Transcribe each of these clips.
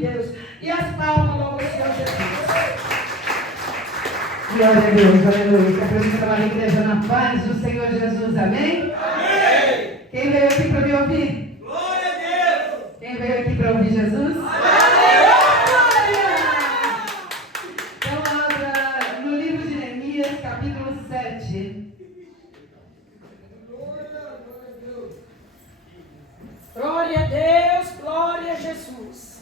Deus. E as palmas, logo o Senhor Jesus. Glória a Deus, aleluia. Se apresenta para a igreja na paz do Senhor Jesus, amém? Amém. Quem veio aqui para me ouvir? Glória a Deus. Quem veio aqui para ouvir Jesus? Então abra no livro de Neemias, capítulo 7. Glória a Deus, glória a Jesus.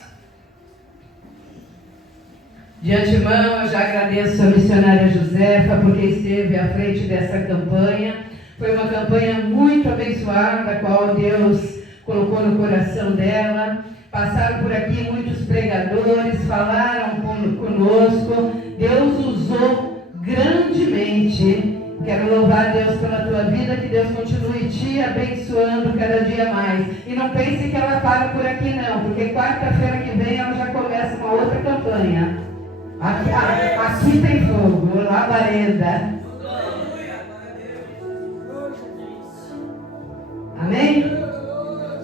De antemão, eu já agradeço a missionária Josefa, porque esteve à frente dessa campanha. Foi uma campanha muito abençoada, a qual Deus colocou no coração dela. Passaram por aqui muitos pregadores, falaram conosco. Deus usou grandemente. Quero louvar a Deus pela tua vida, que Deus continue te abençoando cada dia mais. E não pense que ela para por aqui não, porque quarta-feira que vem ela já começa uma outra campanha. Aqui tem fogo, labareda. Amém?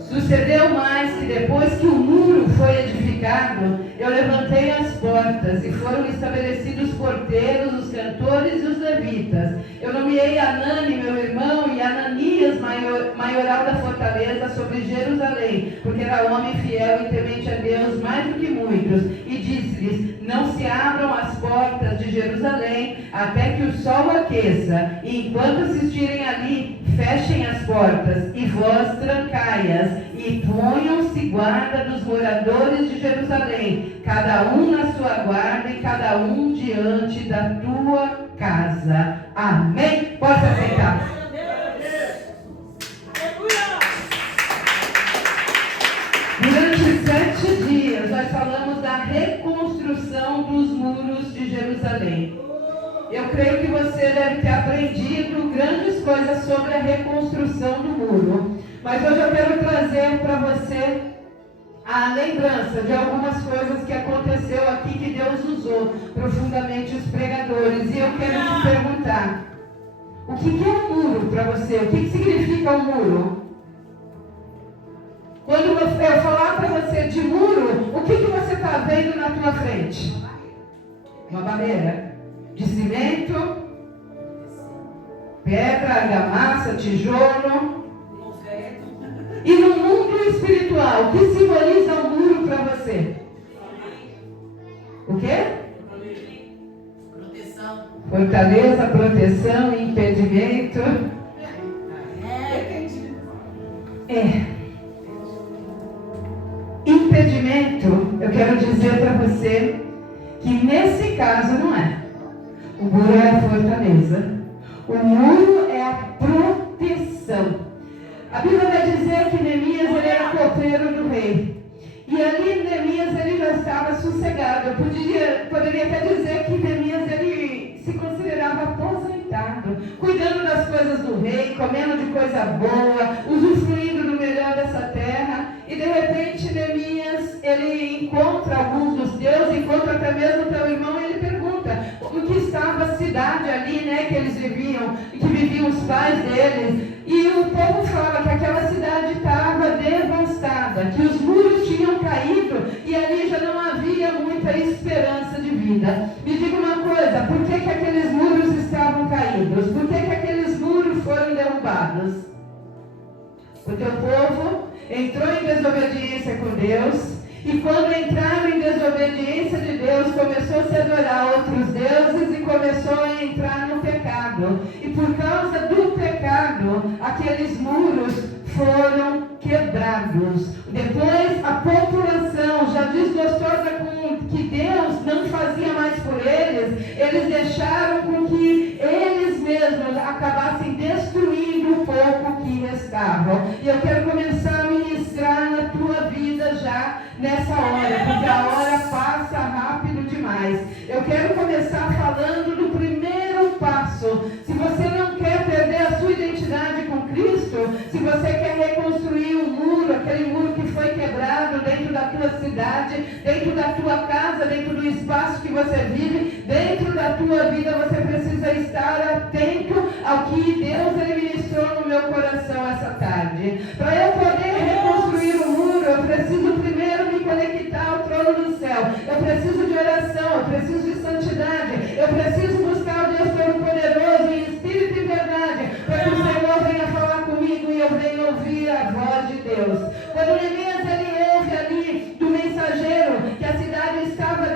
Sucedeu mais que depois que o muro foi edificado, eu levantei as portas e foram estabelecidos os porteiros, os cantores e os levitas. Eu nomeei Anani, meu irmão, e Ananias, maioral da fortaleza, sobre Jerusalém, porque era homem fiel e temente a Deus mais do que muitos. E disse-lhes: não se abram as portas de Jerusalém até que o sol aqueça, e enquanto assistirem ali, fechem as portas, e vós trancai-as, e ponham-se guarda dos moradores de Jerusalém, cada um na sua guarda e cada um diante da tua casa. Amém? Pode aceitar. Durante 7 dias nós falamos da reconstrução dos muros de Jerusalém. Eu creio que você deve ter aprendido grandes coisas sobre a reconstrução do muro. Mas hoje eu quero trazer para você a lembrança de algumas coisas que aconteceu aqui, que Deus usou profundamente os pregadores. E eu quero te perguntar, o que é um muro para você? O que significa um muro? Quando eu falar para você de muro, o que você está vendo na tua frente? Uma barreira de cimento, pedra, argamassa, tijolo. E no mundo espiritual, o que simboliza o muro para você? O quê? Proteção. Fortaleza, proteção, impedimento. Impedimento, eu quero dizer para você que nesse caso não é. O muro é a fortaleza. O muro é a proteção. A Bíblia vai dizer que Neemias ele era copeiro do rei. E ali Neemias ele já estava sossegado. Eu poderia até dizer que Neemias ele se considerava aposentado, cuidando das coisas do rei, comendo de coisa boa, usufruindo do melhor dessa terra. E de repente Neemias ele encontra alguns dos deuses, encontra até mesmo teu irmão, e ele pergunta como que estava a cidade ali, né, que eles viviam, que viviam os pais deles. E o povo fala que aquela cidade estava devastada, que os muros tinham caído e ali já não havia muita esperança de vida. Me diga uma coisa, por que aqueles muros estavam caídos? Por que aqueles muros foram derrubados? Porque o povo entrou em desobediência com Deus, e quando entraram em desobediência de Deus, começou a se adorar outros deuses e começou a entrar no pecado. E por causa do pecado, aqueles muros foram quebrados. Depois, a população, já desgostosa com que Deus não fazia mais por eles, eles deixaram com que eles mesmos acabassem destruindo o pouco que restavam. E eu quero começar a ministrar na tua vida já nessa hora, porque a hora passa rápido demais. Eu quero começar falando do primeiro passo. Se você não quer perder a sua identidade com Cristo, se você quer reconstruir o muro, aquele muro que foi quebrado dentro da tua cidade, dentro da tua casa, dentro do espaço que você vive, dentro da tua vida, você precisa estar atento ao que Deus ele ministrou no meu coração essa tarde. Para eu poder reconstruir o muro, eu preciso primeiro me conectar ao trono do preciso de santidade, eu preciso buscar o Deus Todo-Poderoso em espírito e verdade, para que o Senhor venha falar comigo e eu venha ouvir a voz de Deus. Quando Neemias ele ouve ali do mensageiro que a cidade estava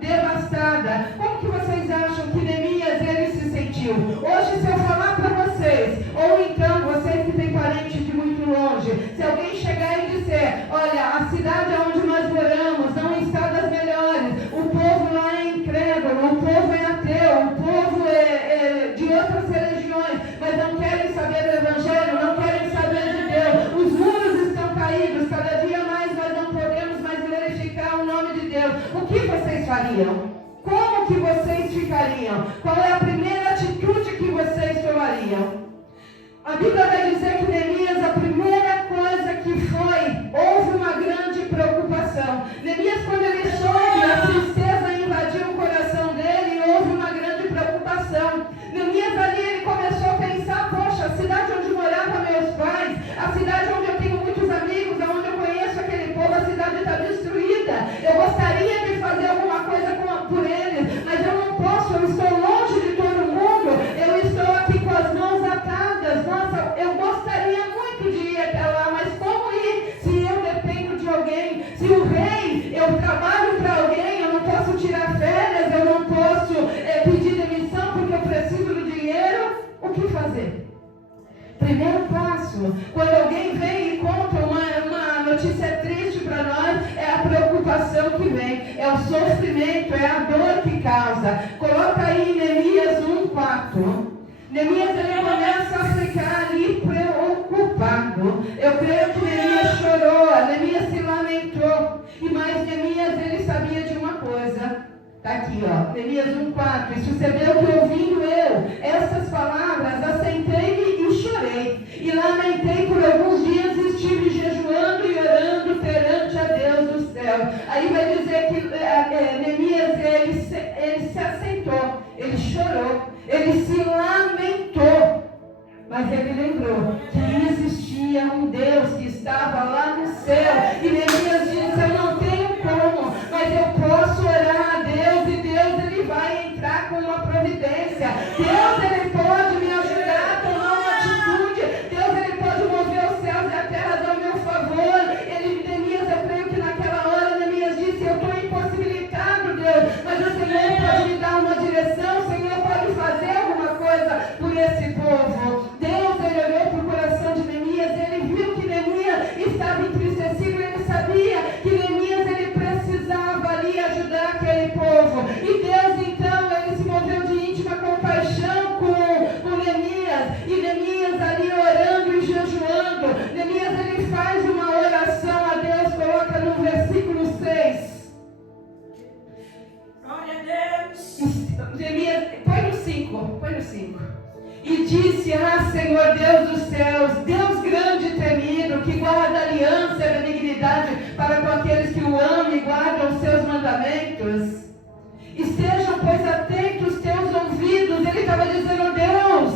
devastada, como que vocês acham que Neemias ele se sentiu? Hoje, se eu falar para vocês, ou então vocês que têm parente de muito longe, se alguém chegar e disser, olha, a cidade onde nós moramos não está das melhores, o povo lá é incrédulo, o povo é ateu, o povo é de outras religiões, mas não querem saber do Evangelho, não querem saber de Deus, os muros estão caídos, cada dia mais nós não podemos mais glorificar o nome de Deus. O que vocês fariam? Como que vocês ficariam? Qual é a primeira atitude que vocês tomariam? A Bíblia vai dizer que Neemias, a primeira coisa que houve uma grande preocupação. Neemias, quando ele soube, a tristeza invadiu o coração dele e houve uma grande preocupação. Neemias ali, ele começou a pensar, poxa, a cidade onde moravam meus pais, a cidade onde eu tenho muitos amigos, onde eu conheço aquele povo, a cidade está destruída. Eu gostaria de fazer alguma coisa por eles, mas eu não posso, eu estou longe de todo mundo, eu estou aqui com as mãos atadas. Nossa, eu gostaria muito de ir até lá, mas como ir se eu dependo de alguém? Se o rei, eu trabalho para alguém, eu não posso tirar férias, eu não posso pedir demissão porque eu preciso do dinheiro, o que fazer? Primeiro passo, quando alguém vem e conta uma notícia triste para nós, é a preocupação que vem, é o sofrimento, é a dor que causa. Coloca aí Neemias 1:4. Neemias ele começa a ficar ali preocupado. Eu creio que Neemias chorou, Neemias se lamentou. E mais Neemias ele sabia de uma coisa. Está aqui, ó, Neemias 1:4. E sucedeu que ouvindo eu essas palavras, assentei-me e chorei. E lamentei por alguns dias e estive jejuando e orando perante a Deus do céu. Aí vai dizer que Neemias ele se assentou, ele chorou, ele se lamentou. Mas ele lembrou que existia um Deus que estava lá no céu. E Neemias disse, eu não tenho como, mas eu posso orar a Deus e Deus ele vai entrar com uma providência. Deus ele pode me ajudar a tomar uma atitude. Deus ele pode mover os céus e a terra ao meu favor. Neemias, eu creio que naquela hora Neemias disse, eu estou impossibilitado, Deus, mas o Senhor pode me dar uma direção, o Senhor pode fazer alguma coisa por esse povo. Deus ele olhou para o coração de Neemias, ele viu que Neemias estava entristecido, ele sabia que Neemias ele precisava ali ajudar aquele povo. E Deus então ele se moveu de íntima compaixão com Neemias. E Neemias ali orando e jejuando. Neemias ele faz uma oração a Deus, coloca no versículo 6. Glória a Deus. Neemias, põe no 5. E disse, Senhor Deus dos céus, Deus grande e temido, que guarda aliança e benignidade para com aqueles que o amam e guardam os seus mandamentos. Estejam, pois, atentos teus ouvidos. Ele estava dizendo, Deus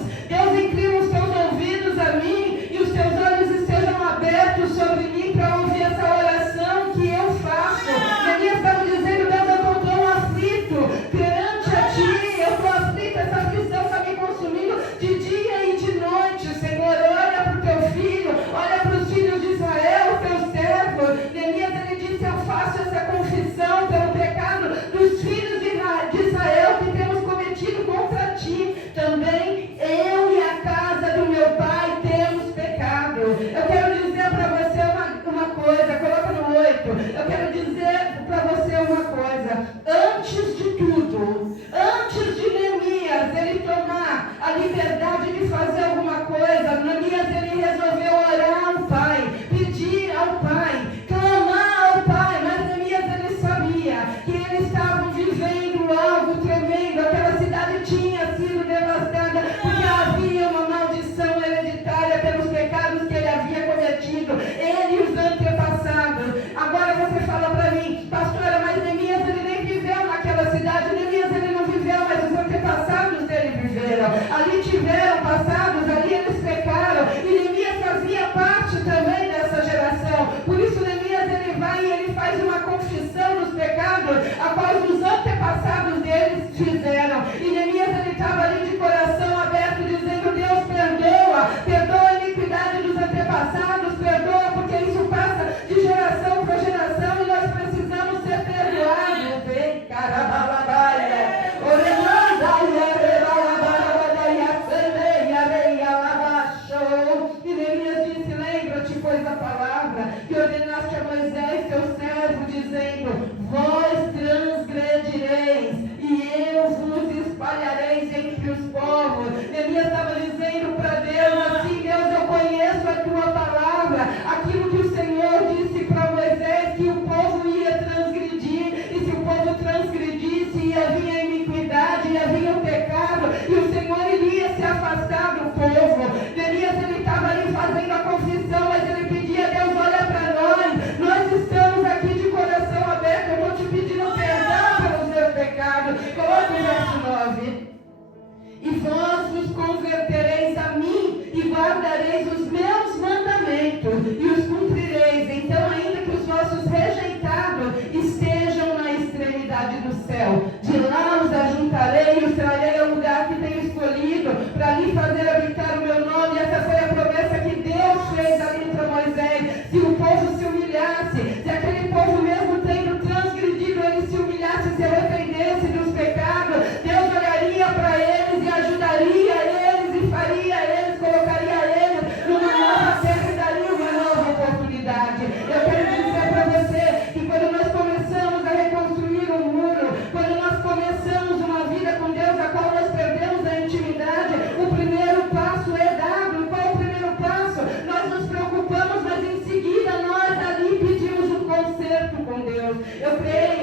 inclina os teus ouvidos a mim e os teus olhos estejam abertos sobre mim para ouvir essa oração que eu faço. Neemias estava dizendo, Deus, eu estou tão aflito perante a ti, eu estou aflito, essa aflição está me consumindo de dia e de noite. Senhor, olha para o teu filho, olha para os filhos de Israel, teus servos. Neemias ele disse, eu faço essa confissão pelo pecado dos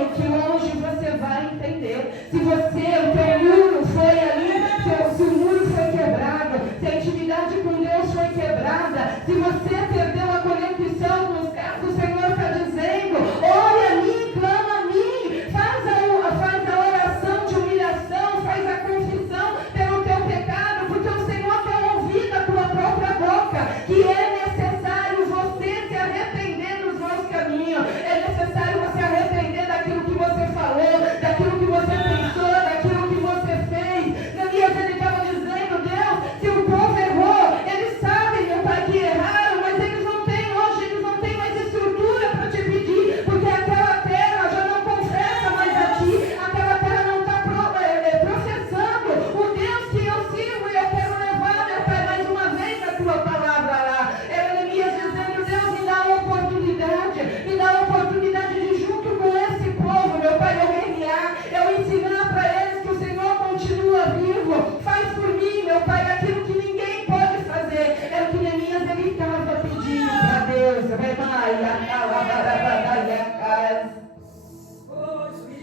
creio que hoje você vai entender. Se o teu muro foi ali, se o muro foi quebrado, se a intimidade com Deus foi quebrada, se você perdeu a conexão com os carros, o Senhor está dizendo: olha a mim, clama a mim, faz a oração de humilhação, faz a confissão pelo teu pecado, porque o Senhor quer ouvir da tua própria boca que é necessário você se arrepender dos maus caminhos, é necessário você arrepender daquilo que você falou, daquilo que você pensou, daquilo que você fez. Neemias, ele estava dizendo: Deus, se o povo errou, eles sabem, meu Pai, que erraram, mas eles não têm mais estrutura para te pedir, porque aquela terra já não confessa mais a ti, aquela terra não está professando o Deus que eu sirvo, e eu quero levar, meu Pai, mais uma vez a tua palavra lá. Era Neemias dizendo: Deus, me dá a oportunidade de, junto com esse povo, meu Pai, eu guerrear, eu ensinar para eles que o Senhor continua vivo. Faz por mim, meu Pai, aquilo que ninguém pode fazer. É o que Neemias ele estava pedindo para Deus.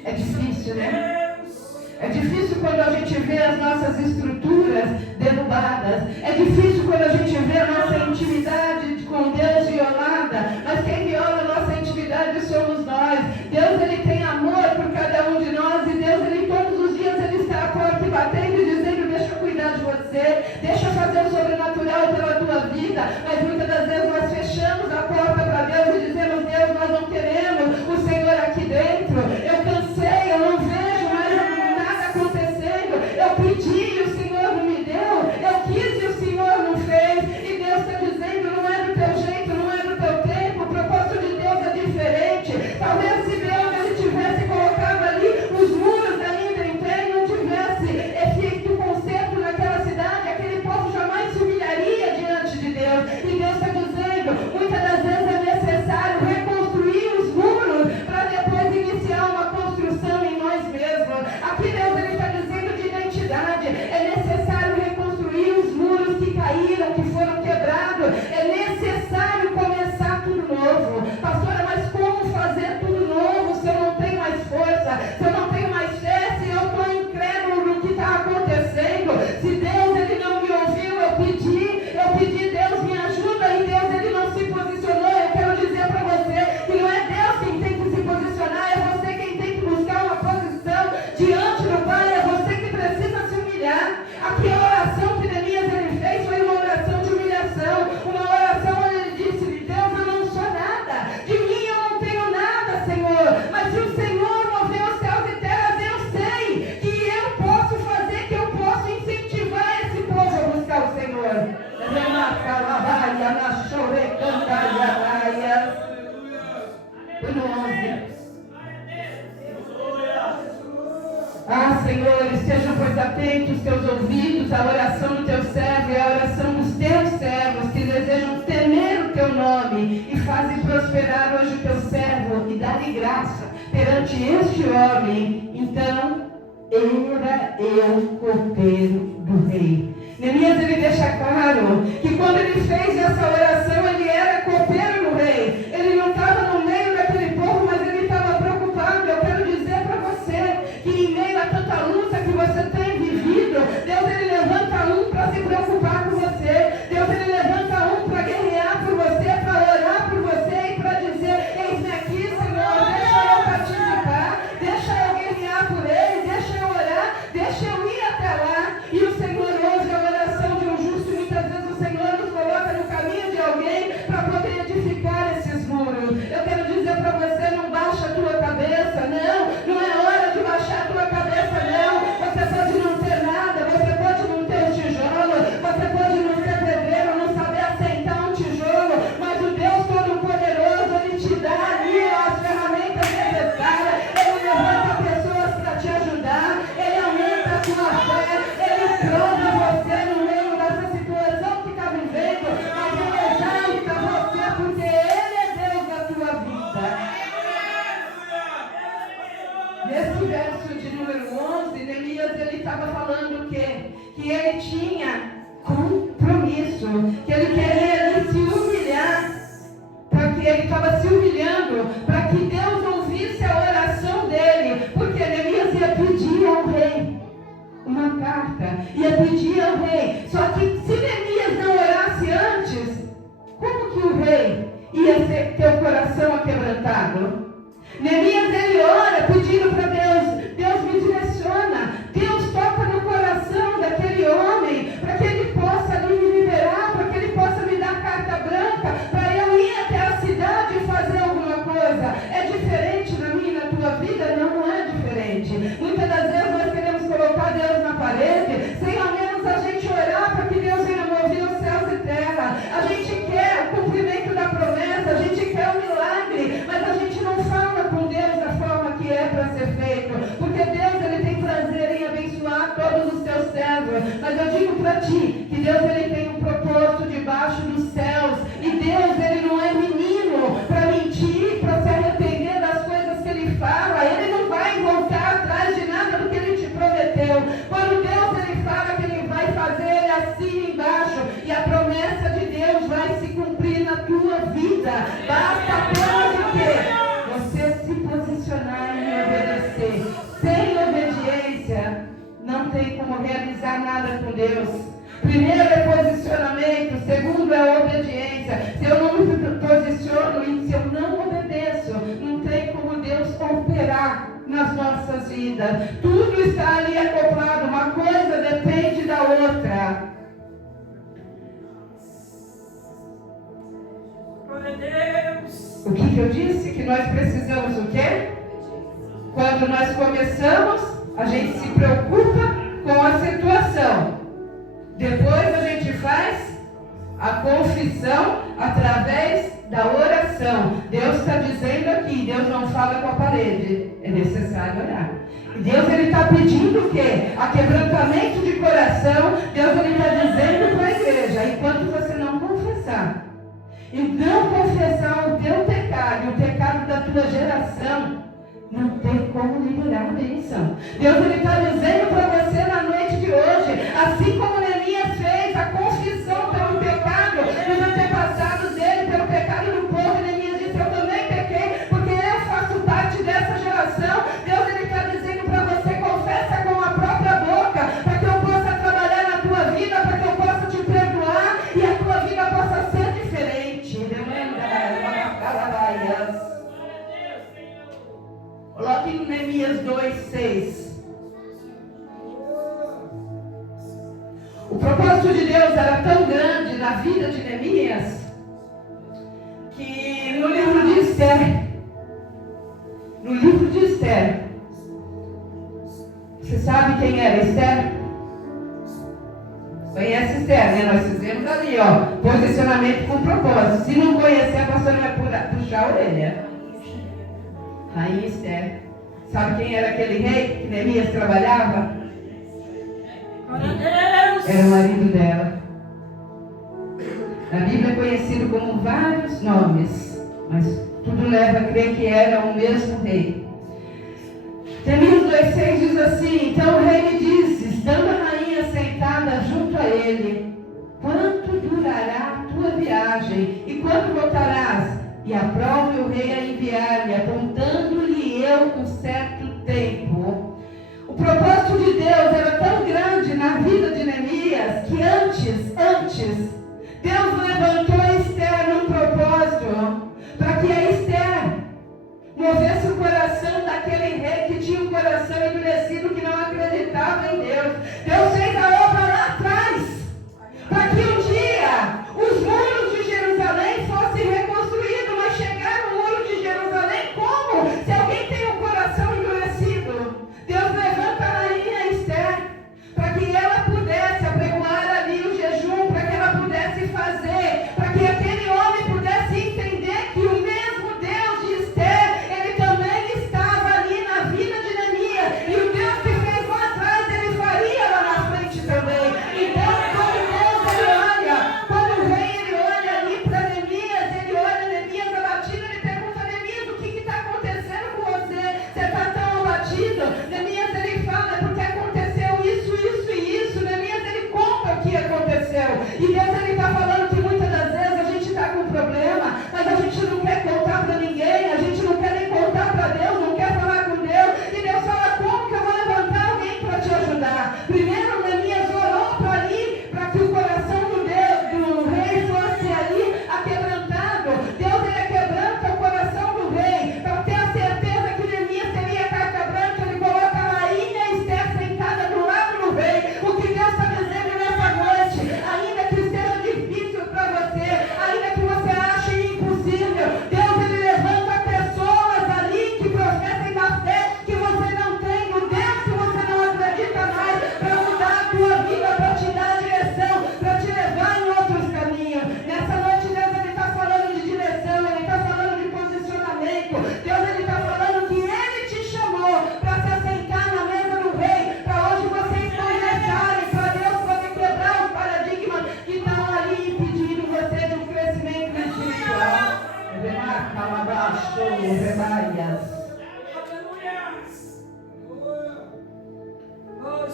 É difícil, né? É difícil quando a gente vê as nossas estruturas derrubadas. É difícil quando a gente vê a nossa intimidade com Deus violada. Mas quem viola a nossa intimidade somos nós. Deus, ele tem amor por cada um de nós. E Deus, ele todos os dias, ele está à porta e batendo e dizendo: deixa eu cuidar de você, deixa eu fazer o sobrenatural pela tua vida. Mas muitas das vezes nós fechamos a porta para Deus e dizemos: Deus, nós não queremos o Senhor aqui dentro. Eu cansei, eu não vejo mais nada acontecendo. Eu pedi e o Senhor não me deu. Eu quis e o Senhor não fez. E Deus está dizendo: não é do teu jeito, não é do teu tempo. O propósito de Deus é diferente. Talvez se Deus ele tivesse colocado ali os muros ainda em pé e não tivesse feito conserto naquela cidade, aquele povo jamais se humilharia diante de Deus. E Deus está dizendo: muitas das vezes é necessário reconstruir os muros para depois iniciar uma construção em nós mesmos. Aqui Deus ele está dizendo de identidade. É necessário reconstruir os muros que caíram, que foram quebrados. É necessário começar tudo novo. Pastora, mas como fazer tudo novo se eu não tenho mais força, se eu não tenho mais fé, se eu estou incrédulo no que está acontecendo? Se Deus ele não me ouviu, eu pedi, Deus me ajuda, e Deus ele não se posicionou. Eu quero dizer para você que não é Deus quem tem que se posicionar, é você quem tem que buscar uma posição diante do Pai, é você que precisa se humilhar. Aqui a oração que Neemias ele fez foi uma oração de humilhação, uma oração onde ele disse: Deus, eu não sou nada, de mim eu não tenho nada, Senhor, mas se o Senhor moveu os céus e terras, eu sei que eu posso fazer, que eu posso incentivar esse povo a buscar o Senhor. No 11. Ah, Senhor, estejam, pois, atentos teus ouvidos à oração do teu servo e à oração dos teus servos que desejam temer o teu nome, e fazem prosperar hoje o teu servo, e dá-lhe graça perante este homem. Então era eu copeiro do rei. Neemias ele deixa claro que quando ele fez essa oração, ele era copeiro do rei. Ele não estava no meio daquele povo, mas ele estava preocupado. Eu quero dizer para você que em meio a tanta luta que você tem vivido, Deus ele levanta um para se preocupar com você. Deus ele levanta um para guerrear por você, para orar por você e para dizer: eis-me aqui, Senhor, deixa eu participar, deixa eu guerrear por ele, deixa eu orar, deixa eu ir até lá. E o Senhor ouve a oração de um justo. Muitas vezes o Senhor nos coloca no caminho de alguém para poder edificar esses muros. Eu quero dizer para você: não baixa a tua cabeça, não é hora de baixar a tua cabeça, não. Você pode não ter nada, você pode não ter um tijolo, você pode não ser pedreiro, não saber assentar um tijolo, mas o Deus Todo-Poderoso, ele te dá ali as ferramentas necessárias. Ele levanta pessoas para te ajudar, ele aumenta a tua fé, ele prova você no meio dessa situação que está vivendo, mas ele exalta você porque ele é Deus da tua vida. Nesse verso de número 11, Neemias ele estava falando o quê? Que ele tinha compromisso, que ele queria se humilhar, para que ele estava se humilhando, para que Deus ouvisse a oração dele. rei. Só que se Neemias não orasse antes, como que o rei ia ter o coração aquebrantado? Neemias, ele ora pedindo para Deus, Deus me direciona, Deus toca no coração daquele homem, para que ele possa ali me liberar, para que ele possa me dar carta branca, para eu ir até a cidade e fazer alguma coisa. É diferente na minha e na tua vida? Não é diferente. Muitas das vezes nós queremos colocar Deus na parede, sem ao menos a gente orar para que Deus venha mover os céus e terra. A gente quer o cumprimento da promessa, a gente quer o milagre, mas a gente não fala com Deus da forma que é para ser feito, porque Deus, ele tem prazer em abençoar todos os seus servos. Mas eu digo para ti que Deus, ele tem um propósito debaixo dos céus, e Deus, ele não é menino para mentir, para se arrepender das coisas que ele fala. Ele não vai voltar atrás de nada do que ele te prometeu. Quando Deus, ele fala que ele vai fazer, ele assina embaixo, e a promessa de Deus vai se cumprir na tua vida. Basta apenas o quê? Você se posicionar e obedecer. Sem obediência, não tem como realizar nada com Deus. Primeiro é posicionamento, segundo é obediência. Se eu não me posiciono e se eu não obedeço, não tem como Deus operar nas nossas vidas. Tudo está ali acoplado, uma coisa depende da outra. Glória a Deus. O que eu disse? Que nós precisamos o quê? Quando nós começamos, a gente se preocupa com a situação. Depois a gente faz a confissão através da oração. Deus está dizendo aqui, Deus não fala com a parede, é necessário orar. E Deus, ele está pedindo o quê? Aquebrantamento de coração. Deus, ele está dizendo para a igreja, enquanto você não confessar, e não confessar o teu pecado e o pecado da tua geração, não tem como liberar a bênção. Deus, ele está dizendo para você na noite de hoje, assim como Neemias fez a confissão pelo pecado dos antepassados dele, pelo pecado do povo, Neemias disse, eu também pequei, porque eu faço parte dessa geração. Deus, ele está dizendo para você, confessa com a própria boca, para que eu possa trabalhar na tua vida, para que eu possa te perdoar e a tua vida possa ser diferente. Coloque em Neemias 2:6. O propósito de Deus era tão grande na vida de Neemias que no livro de Esther, você sabe quem era Esther? Conhece Esther, né? Nós fizemos ali, posicionamento com propósito. Se não conhecer, a pastora vai puxar a orelha. Rainha Esther. Sabe quem era aquele rei que Neemias trabalhava? Glória a Deus. Era o marido dela. Na Bíblia é conhecido como vários nomes, mas tudo leva a crer que era o mesmo rei. Neemias 2:6 diz assim: então o rei me disse, estando a rainha sentada junto a ele, quanto durará a tua viagem e quando voltarás? E aprove o rei a enviar-me, apontando-lhe eu um certo tempo. O propósito de Deus era tão grande na vida de Neemias que antes, Deus levantou Esther num propósito para que a Esther movesse o coração daquele rei que tinha um coração endurecido, que não acreditava em Deus. Deus fez a obra lá atrás, para que um dia os muros de Jerusalém fossem reconstruídos, mas chegar no muro de Jerusalém como? Se alguém tem um coração endurecido. Deus levanta a rainha Esther, para que ela pudesse apregoar ali o jejum, para que ela pudesse fazer, para que aquele homem pudesse entender que o mesmo Deus de Esther, ele também estava ali na vida de Neemias, e o Deus que fez lá atrás, ele faria lá na frente também. Então, quando o rei ele olha ali para Neemias, ele olha Neemias abatido, ele pergunta: Neemias, o que está acontecendo com você? Você está tão abatido? Neemias, ele fala: é porque aconteceu isso, isso e isso. Neemias, ele conta o que aconteceu. E Deus, ele está falando que muitas das vezes a gente está com um problema, mas a gente não quer contar para ninguém, a gente não quer nem contar para Deus, não quer falar com Deus. E Deus fala: como que eu vou levantar alguém para te ajudar? Primeiro, Neemias orou para ali,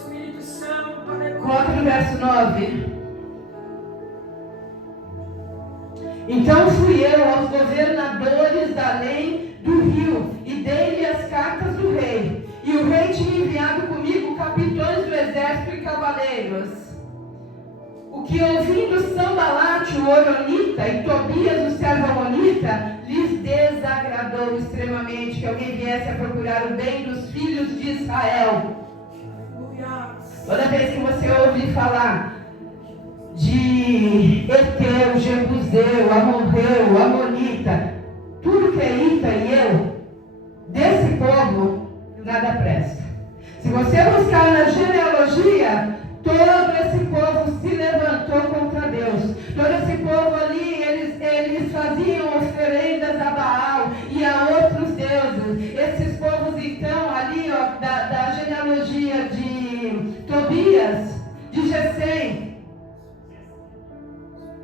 Espírito Santo. Aleluia. Coloca no verso 9. Então fui eu aos governadores da lei do rio e dei-lhe as cartas do rei. E o rei tinha enviado comigo capitães do exército e cavaleiros. O que ouvindo Sambalate, o Horonita, e Tobias, o servo amonita, lhes desagradou extremamente que alguém viesse a procurar o bem dos filhos de Israel. Toda vez que você ouve falar de Eteu, Jebuseu, Amorreu, Amonita, tudo que é Ita e eu, desse povo, nada presta. Se você buscar na genealogia, todo esse povo se levantou contra Deus. Todo esse povo ali, eles faziam oferendas a Baal e a outros deuses. Esses povos então, ali ó, da genealogia de Tobias, de Gesem,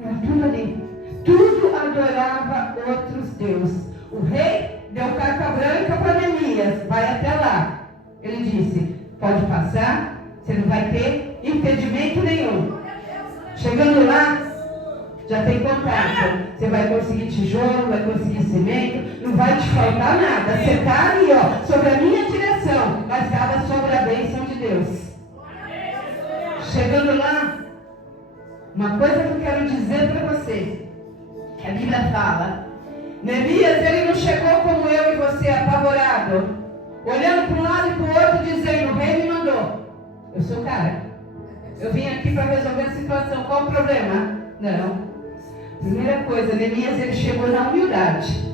era tudo ali. Tudo adorava outros deuses. O rei deu carta branca para Neemias, vai até lá. Ele disse, pode passar, você não vai ter impedimento nenhum. Chegando lá, já tem contato. Você vai conseguir tijolo, vai conseguir cimento, não vai te faltar nada. Você está ali, ó, sobre a minha direção, mas estava sobre a bênção de Deus. Chegando lá, uma coisa que eu quero dizer para você, que a Bíblia fala, Neemias, ele não chegou como eu e você, apavorado, olhando para um lado e para o outro, dizendo, o rei me mandou. Eu sou o cara. Eu vim aqui para resolver a situação. Qual o problema? Não. Primeira coisa, Neemias, ele chegou na humildade.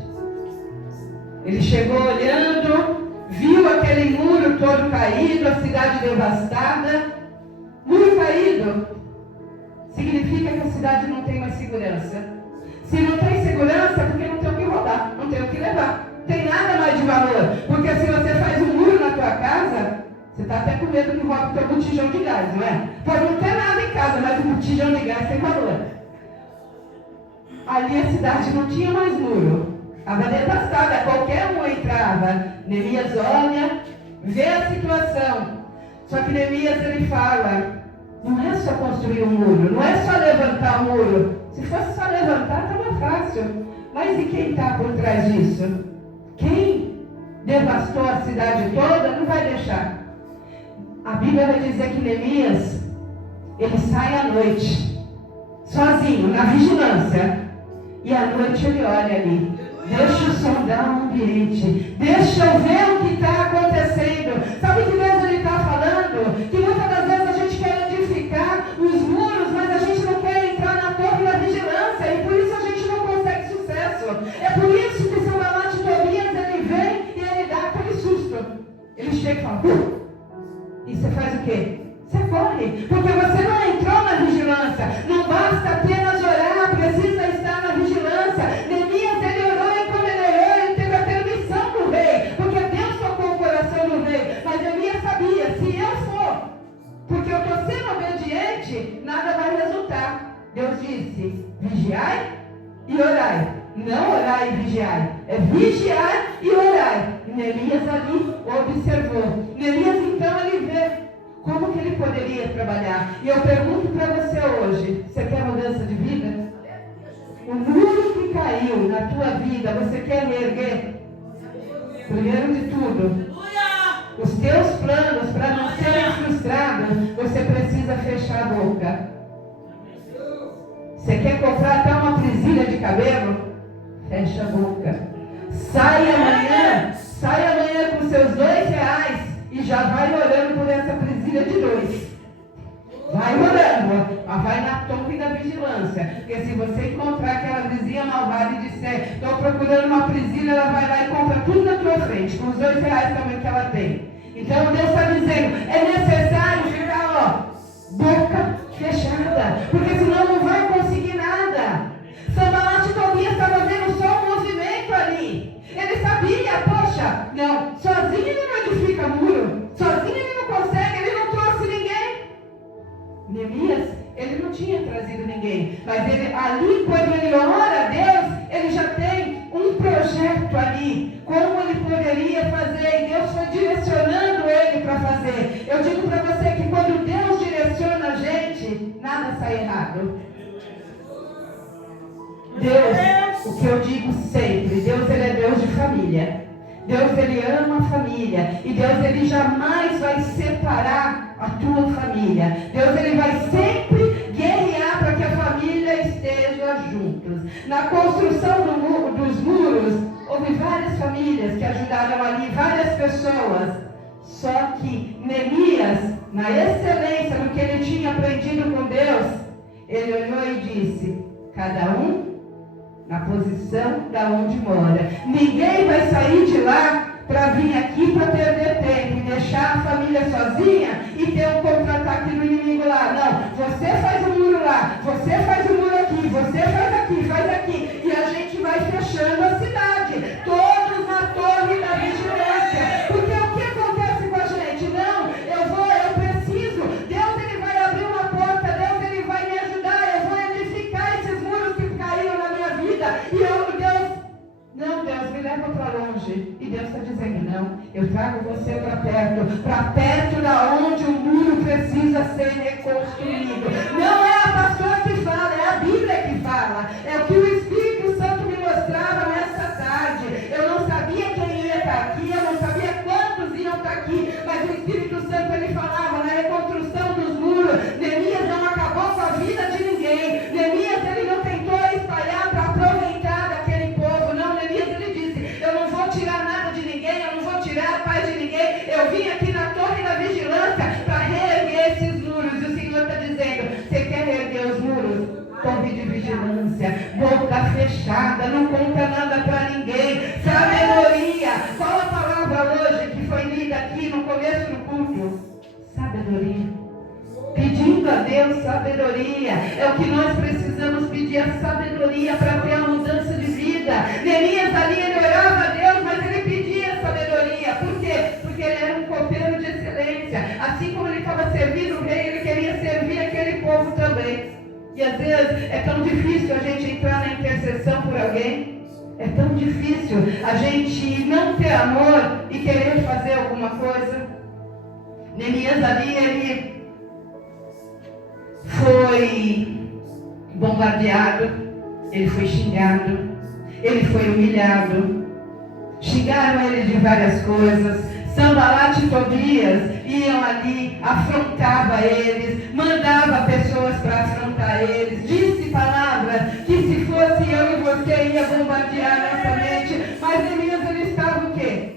Ele chegou olhando, viu aquele muro todo caído, a cidade devastada. Muro caído significa que a cidade não tem mais segurança. Se não tem segurança, é porque não tem o que roubar, não tem o que levar. Não tem nada mais de valor. Porque se você faz um muro na tua casa, você está até com medo que roube o teu botijão de gás, não é? Pode não ter nada em casa, mas o botijão de gás tem valor. Ali a cidade não tinha mais muro. Estava devastada, qualquer um entrava. Neemias olha, vê a situação. Só que Neemias, ele fala, não é só construir um muro, não é só levantar o muro. Se fosse só levantar, estava fácil. Mas e quem está por trás disso? Quem devastou a cidade toda não vai deixar. A Bíblia vai dizer que Neemias, ele sai à noite, sozinho, na vigilância. E à noite ele olha ali. Deixa eu sondar o ambiente. Deixa eu ver o que está acontecendo. Sabe que Deus ele está falando? Que muitas das vezes a gente quer edificar os muros, mas a gente não quer entrar na torre da vigilância. E por isso a gente não consegue sucesso. É por isso que Sambalate Tobias, ele vem e ele dá aquele susto. Ele chega e fala, e você faz o quê? Você corre, porque você não entrou na vigilância. Não basta apenas orar, precisa estar na vigilância. Neemias, ele orou e quando ele orou, ele teve a permissão do rei, porque Deus tocou o coração do rei. Mas Neemias sabia, se eu for, porque eu estou sendo obediente, nada vai resultar. Deus disse, vigiai e orai. Não orai e vigiai, é vigiar e orai. Neemias ali observou. Neemias então ele vê como que ele poderia trabalhar. E eu pergunto para você hoje, você quer mudança de vida? O muro que caiu na tua vida, você quer reerguer? Primeiro de tudo, os teus planos para não serem frustrados, você precisa fechar a boca. Você quer comprar até uma presilha de cabelo? Fecha a boca. Sai amanhã com seus R$2 e já vai orando por essa presilha de 2. Vai orando, mas vai na torre da vigilância. Porque se você encontrar aquela vizinha malvada e disser, estou procurando uma presilha, ela vai lá e compra tudo na tua frente, com os R$2 também que ela tem. Então Deus está dizendo, é necessário ficar, ó, boca fechada, porque senão não vai conseguir nada. Sambalate Tobias estava vendo só um movimento ali. Ele sabia, poxa, não, sozinho ele não edifica muro, sozinho ele não consegue, ele não trouxe ninguém. Neemias, ele não tinha trazido ninguém, mas ele, ali quando ele ora a Deus, ele já tem um projeto ali, como ele poderia fazer, e Deus foi direcionando ele para fazer. Eu digo para você que quando amado. Deus, o que eu digo sempre, Deus ele é Deus de família. Deus ele ama a família. E Deus ele jamais vai separar a tua família. Deus ele vai sempre guerrear para que a família esteja juntos. Na construção dos muros, houve várias famílias que ajudaram ali, várias pessoas. Só que Neemias, na excelência no que ele tinha aprendido com Deus, ele olhou e disse: cada um na posição da onde mora. Ninguém vai sair de lá para vir aqui para perder tempo e deixar a família sozinha e ter um contra-ataque do inimigo lá. Não, você faz o muro lá, você faz o muro aqui, você faz aqui. E a gente vai fechando a cidade, todos na torre da vigilância. Porque o que acontece com a gente? Não, eu preciso. Deus ele vai abrir uma porta, Deus ele vai me ajudar, eu vou edificar esses muros que caíram na minha vida. E Deus me leva para longe. E Deus está dizendo: não, eu trago você para perto da onde o muro precisa ser reconstruído. Não é a pastora que fala, é a Bíblia que fala. É o que o Espírito Santo me mostrava nessa tarde. Eu não sabia quem ia estar aqui, eu não sabia quantos iam estar aqui, mas o Espírito Santo ele falava na reconstrução dos muros. Neemias não acabou com a vida de ninguém. Neemias ele não tentou espalhar para aproveitar daquele povo. Não, Neemias ele disse: eu não vou tirar nada de ninguém, eu não vou tirar a paz de ninguém. Eu vim aqui na torre da vigilância para reerguer esses muros. E o Senhor está dizendo: você quer reerguer os muros? Torre de vigilância, boca fechada, não conta nada para ninguém. Sabedoria. Qual a palavra hoje que foi lida aqui no começo do culto? Sabedoria. Pedindo a Deus sabedoria. É o que nós precisamos pedir, a sabedoria para ter a mudança de vida. Neemias ali, ele orava a Deus, mas ele pedia sabedoria. Por quê? Porque ele era um copeiro de excelência. Assim como ele estava servindo o rei, ele queria servir aquele povo também. E às vezes é tão difícil a gente entrar na intercessão por alguém. É tão difícil a gente não ter amor e querer fazer alguma coisa. Neemias ali, ele foi bombardeado, ele foi xingado, ele foi humilhado. Xingaram ele de várias coisas. Sanbalat e Tobias iam ali, afrontava eles, mandava pessoas para afrontar eles, disse palavras que se fosse eu e você ia bombardear nossa mente. Mas Neemias ele estava o quê?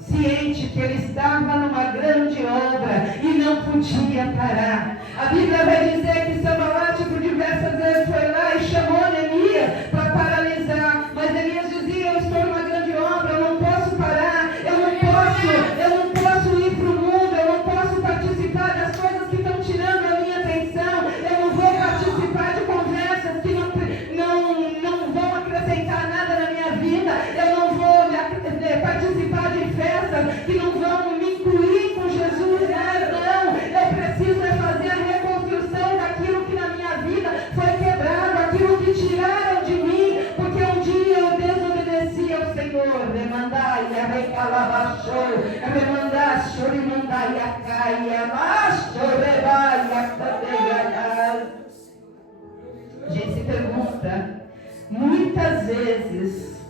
Ciente que ele estava numa grande obra e não podia parar. A Bíblia vai dizer que Sanbalat por diversas vezes foi lá e chamou Neemias para paralisar, mas Neemias dizia: eu estou numa grande obra, eu não posso parar, eu não posso ir para o mundo, eu não posso participar das coisas que estão tirando a minha atenção, eu não vou participar de conversas que não vão acrescentar nada na minha vida, eu não vou participar de festas que não vão me incluir com Jesus. Não, eu preciso fazer a reconstrução daquilo que na minha vida foi quebrado, aquilo que tiraram de mim, porque um dia eu desobedeci ao Senhor. A gente se pergunta muitas vezes: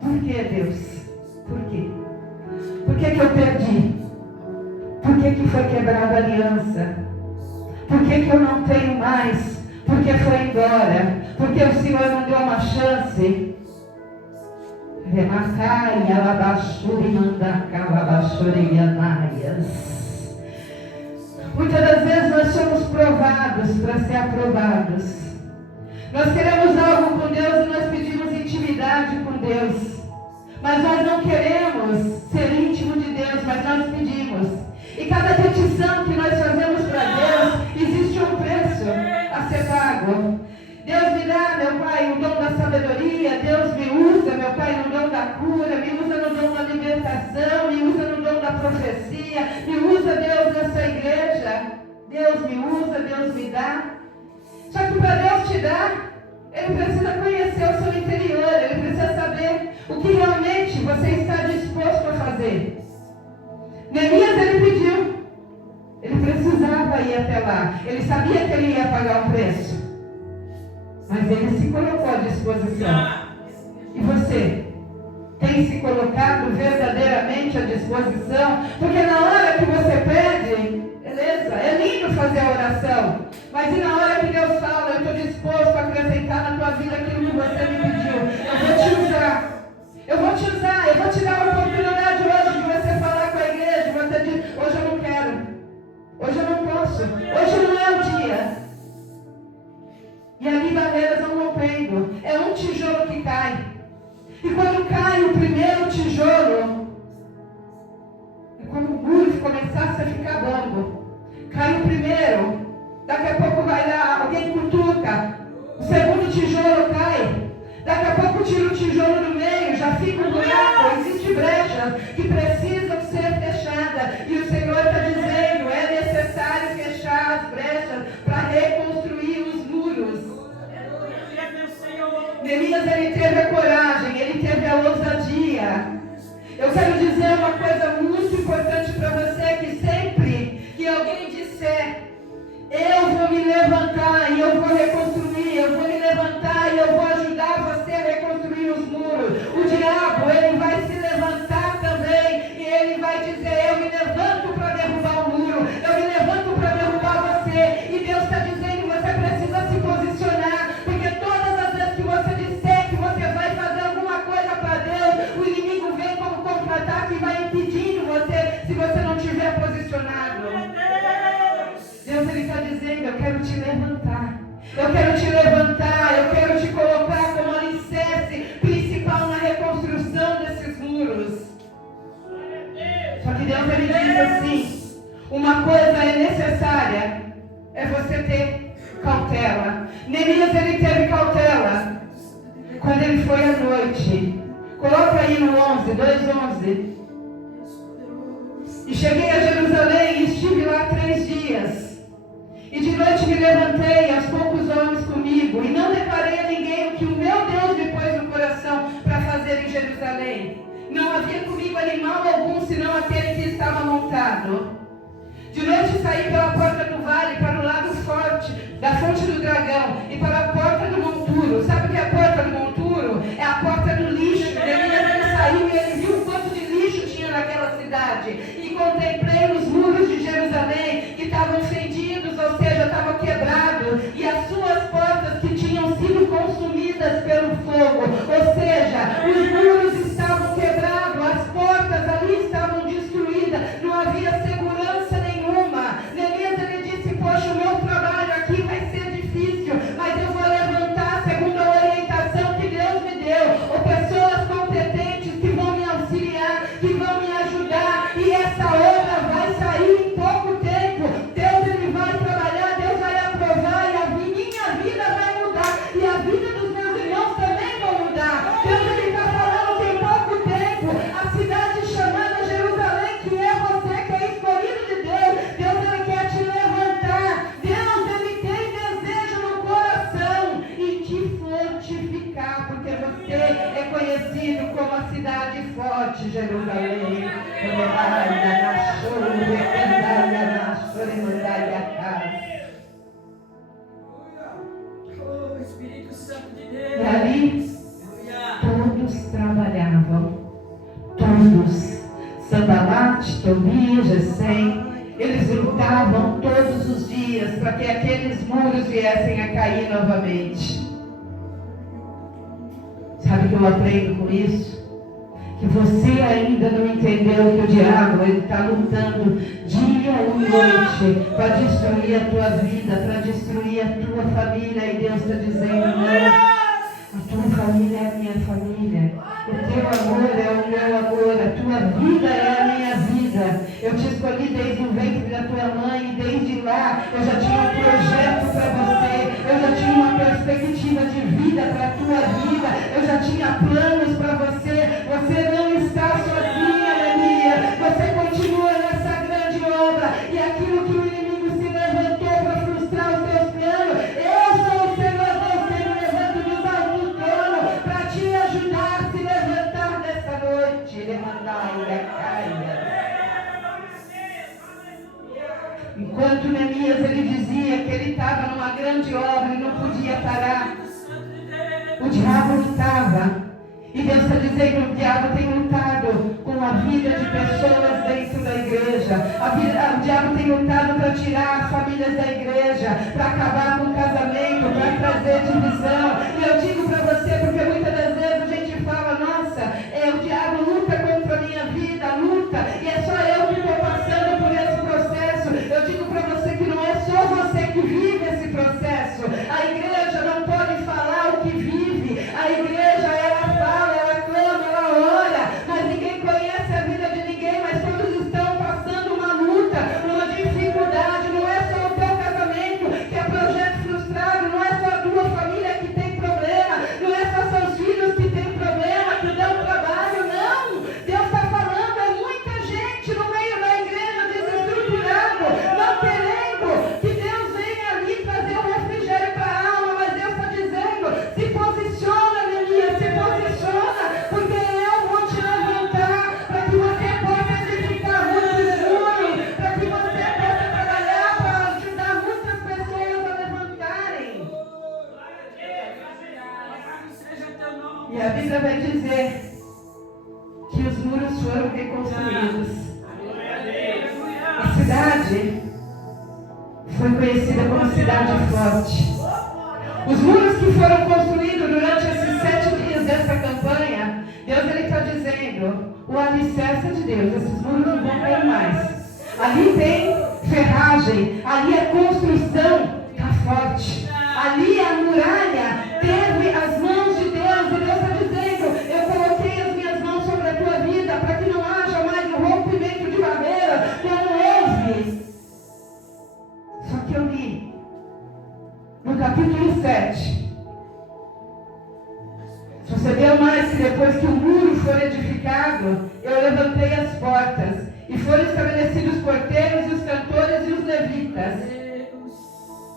por que, Deus? Por quê? Por que eu perdi? Por que foi quebrada a aliança? Por que eu não tenho mais? Por que foi embora? Porque o Senhor não deu uma chance? Muitas das vezes nós somos provados para ser aprovados. Nós queremos algo com Deus e nós pedimos intimidade com Deus. Mas nós não queremos ser íntimo de Deus, mas nós pedimos. E cada petição que nós fazemos para Deus, existe um preço a ser pago. Deus me dá, meu Pai, o dom da sabedoria. Deus me usa, meu Pai, no dom da cura. Me usa no dom da libertação. Me usa no dom da profecia. Me usa, Deus, nessa igreja. Deus me usa, Deus me dá. Só que para Deus te dar, Ele precisa conhecer o seu interior. Ele precisa saber o que realmente você está disposto a fazer. Neemias, ele pediu. Ele precisava precisava ir até lá. Ele sabia que ele ia pagar um preço. Mas ele se colocou à disposição. E você? Tem se colocado verdadeiramente à disposição? Porque na hora que você pede, beleza, é lindo fazer a oração. Mas e na hora que Deus fala, eu estou disposto a acrescentar na tua vida aquilo que você me pediu. Eu vou te usar. Eu vou te usar, eu vou te dar a oportunidade hoje de você falar com a igreja. Você diz, hoje eu não quero. Hoje eu não posso. Hoje não é o dia. E ali barreiras vão rompendo. É um tijolo que cai. E quando cai o primeiro tijolo, é como o muro começasse a ficar bambo. Cai o primeiro, daqui a pouco vai lá, alguém cutuca, o segundo tijolo cai, daqui a pouco tira o tijolo do meio, já fica um buraco, existe brechas que precisam ser fechadas. E o Senhor está dizendo, é necessário fechar as brechas para reconstruir os muros. Neemias, ele teve a coragem, ele teve a ousadia. Eu quero dizer uma coisa muito importante para você, que sempre que alguém disser, eu vou me levantar e eu vou reconstruir, eu vou me levantar e eu vou ajudar você a reconstruir os muros. O diabo, ele vai se levantar também e ele vai dizer, eu me levanto para derrubar o muro, eu me levanto para derrubar você. E Deus está dizendo, você precisa se posicionar, porque todas as vezes que você disser que você vai fazer alguma coisa para Deus, o inimigo vem como contra-ataque e vai impedindo você, se você não estiver posicionado. Deus, ele está dizendo, eu quero te levantar. Eu quero te levantar, eu quero te colocar como alicerce principal na reconstrução desses muros. Só que Deus, ele diz assim, uma coisa é necessária, é você ter cautela. Neemias, ele teve cautela quando ele foi à noite. Coloca aí no 11, 2:11. E cheguei a Jerusalém e estive lá 3 dias. E de noite me levantei, aos poucos homens comigo, e não declarei a ninguém o que o meu Deus me pôs no coração para fazer em Jerusalém. Não havia comigo animal algum, senão aquele que estava montado. De noite saí pela porta do vale, para o lado forte, da fonte do dragão, e para a porta do monturo. Sabe o que é a porta do monturo? É a porta do lixo. Ele saiu e ele viu o quanto de lixo tinha naquela cidade. E contemplei os muros de Jerusalém, que estavam fendidos, ou seja, estavam quebrados, e as suas portas que tinham sido consumidas pelo fogo. Ou seja, os muros estavam quebrados, as portas ali estavam destruídas, não havia segurança nenhuma. Neemias, ele disse, poxa, o meu trabalho aqui vai ser difícil, mas eu vou levantar segundo a orientação que Deus me deu, ou pessoas competentes que vão me auxiliar, que vão me ajudar, e essa obra vai sair em pouco tempo. Deus, ele vai trabalhar, Deus vai aprovar, e a minha vida vai mudar, e a vida dos meus irmãos também vão mudar. Deus, ele está falando que em pouco tempo, a cidade chamada Jerusalém, que é você, que é escolhido de Deus, Deus, ele quer te levantar. Deus, ele tem desejo no coração e te fortificar, porque você é conhecido como a cidade forte, Jerusalém. Oh, Espírito Santo de Deus. E ali todos trabalhavam, todos, Sanbalate, Tobias, Gesem, eles lutavam todos os dias para que aqueles muros viessem a cair novamente. Sabe o que eu aprendo com isso? Que você ainda não entendeu que o diabo está lutando dia e noite para destruir a tua vida, para destruir a tua família. E Deus está dizendo, não, a tua família é a minha família, o teu amor é o meu amor, a tua vida é a minha vida. Eu te escolhi desde o ventre da tua mãe, e desde lá eu já tinha um projeto para você, eu já tinha uma perspectiva de vida para a tua vida, eu já tinha planos para você. Você não está sozinha, Neemias, você continua nessa grande obra, e aquilo que o inimigo se levantou para frustrar os teus planos, eu sou o Senhor, Deus, que me levanto dos altos tronos para te ajudar a se levantar nessa noite. Levantai a caia. Enquanto Neemias ele dizia que ele estava numa grande obra e não podia parar, o diabo lutava. E Deus está dizendo que o diabo tem lutado com a vida de pessoas dentro da igreja. O diabo tem lutado para tirar as famílias da igreja, para acabar com o casamento, para trazer divisão. E eu digo para você, porque muitas das vezes a gente fala, nossa, o diabo luta contra a minha vida, luta, e é só eu que estou passando por esse processo. Eu digo para você que não é só você que vive esse processo. A igreja não pode falar o que vive. A igreja, ela fala, ela clama, ela ora, mas ninguém conhece a vida de ninguém, mas todos estão passando uma luta, uma dificuldade. Não é só o teu casamento que é projeto frustrado, não é só a tua família que tem problema, não é só seus filhos que têm problema, que dão trabalho, não. Deus está falando, é muita gente no meio da igreja desestruturado, não querendo que Deus venha ali trazer um refrigério para a alma, mas Deus está dizendo, se posiciona, Neemias, se posiciona, porque eu vou te levantar para que você possa edificar muitos muros, para que você possa trabalhar para ajudar muitas pessoas a levantarem. E a Bíblia vai dizer que os muros foram reconstruídos. A cidade foi conhecida como cidade forte. Os muros que foram construídos durante esses 7 dias dessa campanha, Deus está dizendo, o alicerce de Deus, esses muros não vão cair mais. Ali tem ferragem, ali a construção está forte. Ali a muralha teve as mãos de Deus, e Deus está dizendo, eu coloquei as minhas mãos sobre a tua vida, para que não haja mais um rompimento de barreira, como houve. Só que eu li no capítulo 7. Sucedeu mais que depois que o muro foi edificado, eu levantei as portas, e foram estabelecidos os porteiros, e os cantores e os levitas.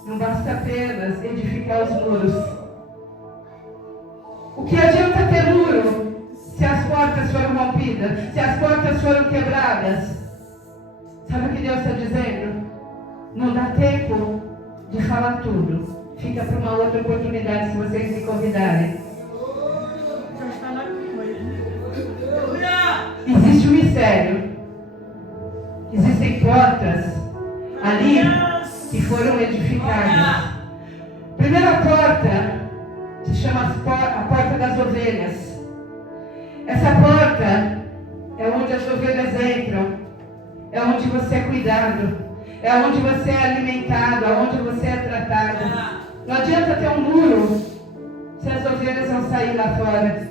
Não basta apenas edificar os muros. O que adianta ter muro se as portas foram rompidas, se as portas foram quebradas? Sabe o que Deus está dizendo? Não dá tempo de falar tudo. Fica para uma outra oportunidade se vocês me convidarem. Existe um mistério. Existem portas ali que foram edificadas. Primeira porta se chama a porta das ovelhas. Essa porta é onde as ovelhas entram, é onde você é cuidado, é onde você é alimentado, é onde você é tratado. Não adianta ter um muro se as ovelhas vão sair lá fora,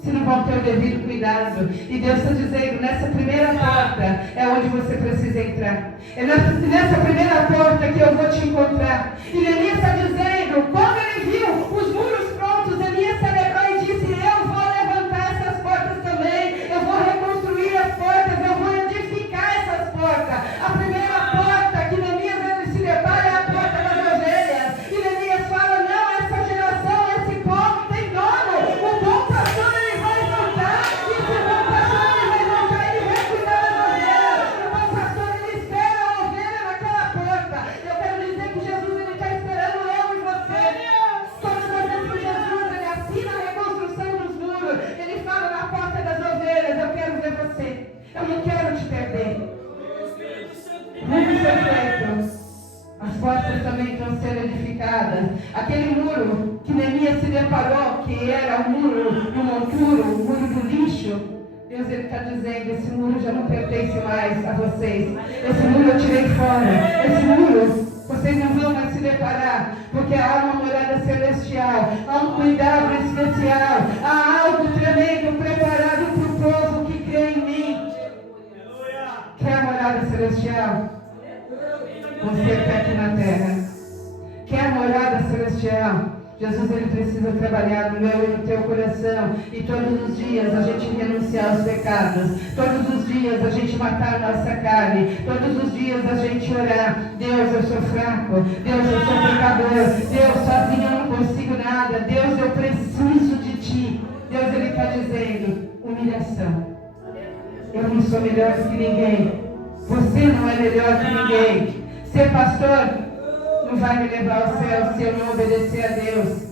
se não vão ter o devido cuidado. E Deus está dizendo, nessa primeira porta é onde você precisa entrar. É nessa primeira porta que eu vou te encontrar. E Neemias está dizendo, quando ele viu os muros prontos, Neemias celebrou e disse, eu vou levantar essas portas também, eu vou reconstruir as portas, eu vou edificar essas portas. A primeira porta que Neemias se depara é a porta das ovelhas. E Neemias fala, não, essa geração, esse povo tem dono. O bom pastor, ele vai voltar. E se o bom pastor, ele vai voltar, ele vai cuidar das ovelhas. O bom pastor, ele espera a ovelha naquela porta. Eu quero dizer que Jesus, ele está esperando eu e você. Todas as vezes que Jesus, ele assina a reconstrução dos muros, ele fala na porta das ovelhas, eu quero ver você. Eu não quero te perder. Muito perfeito. As portas também estão sendo edificadas. Aquele muro que Neemias se deparou, que era o muro do monturo, o muro do lixo, Deus está dizendo, esse muro já não pertence mais a vocês. Esse muro eu tirei fora. Esse muro vocês não vão mais se deparar, porque há uma morada celestial, há um cuidado especial, há algo tremendo preparado para o povo que crê em mim. Quer a morada celestial? Você que está aqui na terra. Quer a morada celestial? Jesus, ele precisa trabalhar no meu e no teu coração. E todos os dias a gente renunciar aos pecados. Todos os dias a gente matar a nossa carne. Todos os dias a gente orar. Deus, eu sou fraco. Deus, eu sou pecador. Deus, sozinho eu não consigo nada. Deus, eu preciso de ti. Deus, ele está dizendo, humilhação. Eu não sou melhor do que ninguém. Você não é melhor que ninguém. Ser pastor não vai me levar ao céu se eu não obedecer a Deus.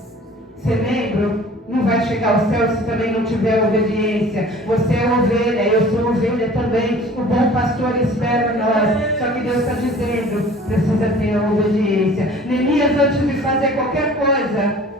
Ser membro não vai chegar ao céu se também não tiver obediência. Você é ovelha, eu sou ovelha também. O bom pastor espera nós. Só que Deus está dizendo, precisa ter a obediência. Neemias, antes de fazer qualquer coisa,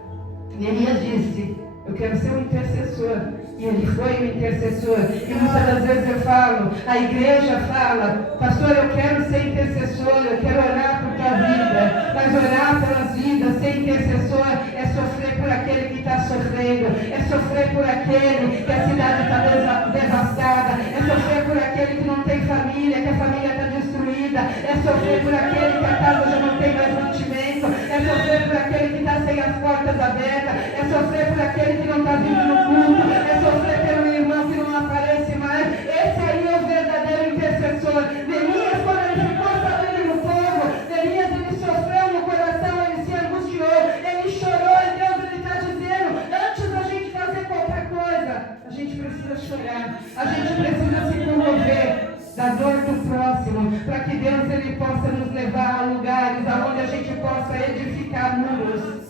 Neemias disse, eu quero ser um intercessor. E ele foi um intercessor. E muitas das vezes eu falo, a igreja fala, pastor, eu quero ser intercessor, eu quero orar por tua vida. Mas orar pelas vidas, ser intercessor, é sofrer por aquele que está sofrendo, é sofrer por aquele que a cidade está devastada, é sofrer por aquele que não tem família, que a família está destruída, é sofrer por aquele que a casa já não tem mais mantimento, é sofrer por aquele que está sem as portas abertas, é sofrer por aquele que não está vindo no culto, é sofrer pelo irmão que não aparece mais. Esse aí é o verdadeiro intercessor. Neemias, quando ele ficou sabendo no povo, Neemias, ele sofreu no coração, ele se angustiou, ele chorou, e Deus, ele está dizendo, antes da gente fazer qualquer coisa, a gente precisa chorar, a gente precisa se comover da dor do próximo, para que Deus, ele possa nos levar a lugares onde a gente possa edificar muros.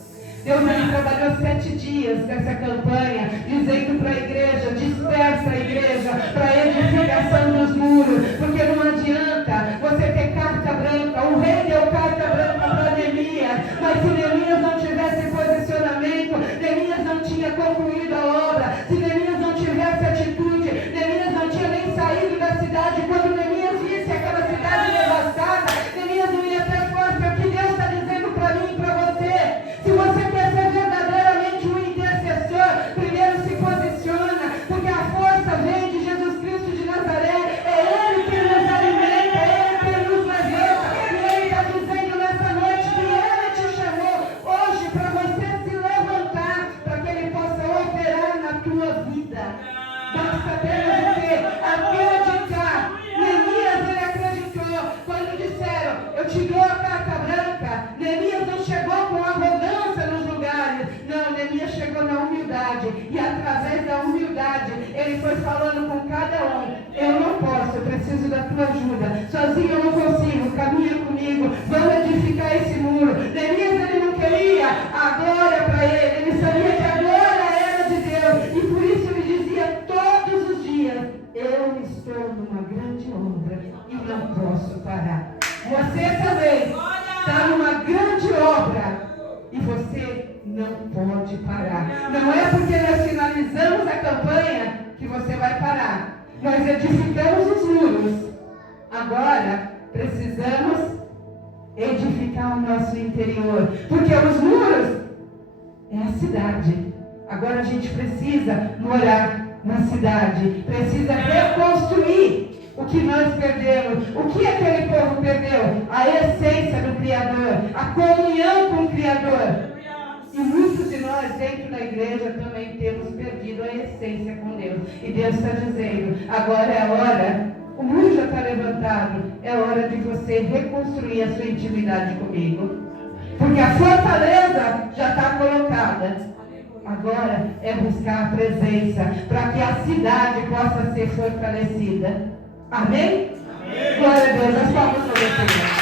Deus, ele trabalhou 7 dias nessa campanha, dizendo para a igreja, dispersa a igreja, para a edificação dos muros, porque não adianta você ter carta branca. O rei deu carta branca para Neemias, mas se Neemias não tivesse posicionamento, Neemias não tinha concluído a obra, se Neemias não tivesse atitude, Neemias não tinha nem saído da cidade. Quando Neemias visse aquela cidade devastada, Neemias não ia ter força. O que Deus está dizendo para mim e para você? Se você quer ser verdadeiramente um intercessor, primeiro se posiciona, porque a força vem de Jesus Cristo de Nazaré. É Ele que nos alimenta, é Ele que nos levanta. E Ele está dizendo nessa noite que Ele te chamou hoje para você se levantar, para que Ele possa operar na tua vida. Basta apenas você acreditar. Neemias, ele acreditou. Quando disseram, eu te dou a carta branca, Neemias não chegou com arrogância nos lugares. Não, Neemias chegou na humildade. E através da humildade, ele foi falando com cada um. Eu não posso, eu preciso da tua ajuda. Sozinho eu não consigo, caminha comigo. Vamos edificar esse muro. Neemias, ele não queria a glória para ele. Ele sabia que a glória era de Deus. E por isso ele dizia todos os dias, eu estou numa grande obra e não posso parar. Você também está numa grande obra e você não pode parar. Não é porque nós finalizamos a campanha que você vai parar. Nós edificamos os muros. Agora precisamos edificar o nosso interior, porque os muros é a cidade. Agora a gente precisa morar na cidade, precisa reconstruir o que nós perdemos. O que aquele povo perdeu? A essência do Criador, a comunhão com o Criador. E muitos de nós dentro da igreja também temos perdido a essência com Deus. E Deus está dizendo, agora é a hora, o muro já está levantado, é hora de você reconstruir a sua intimidade comigo. Porque a fortaleza já está colocada. Agora é buscar a presença para que a cidade possa ser fortalecida. Amém? Amém. Glória a Deus. As palmas para você.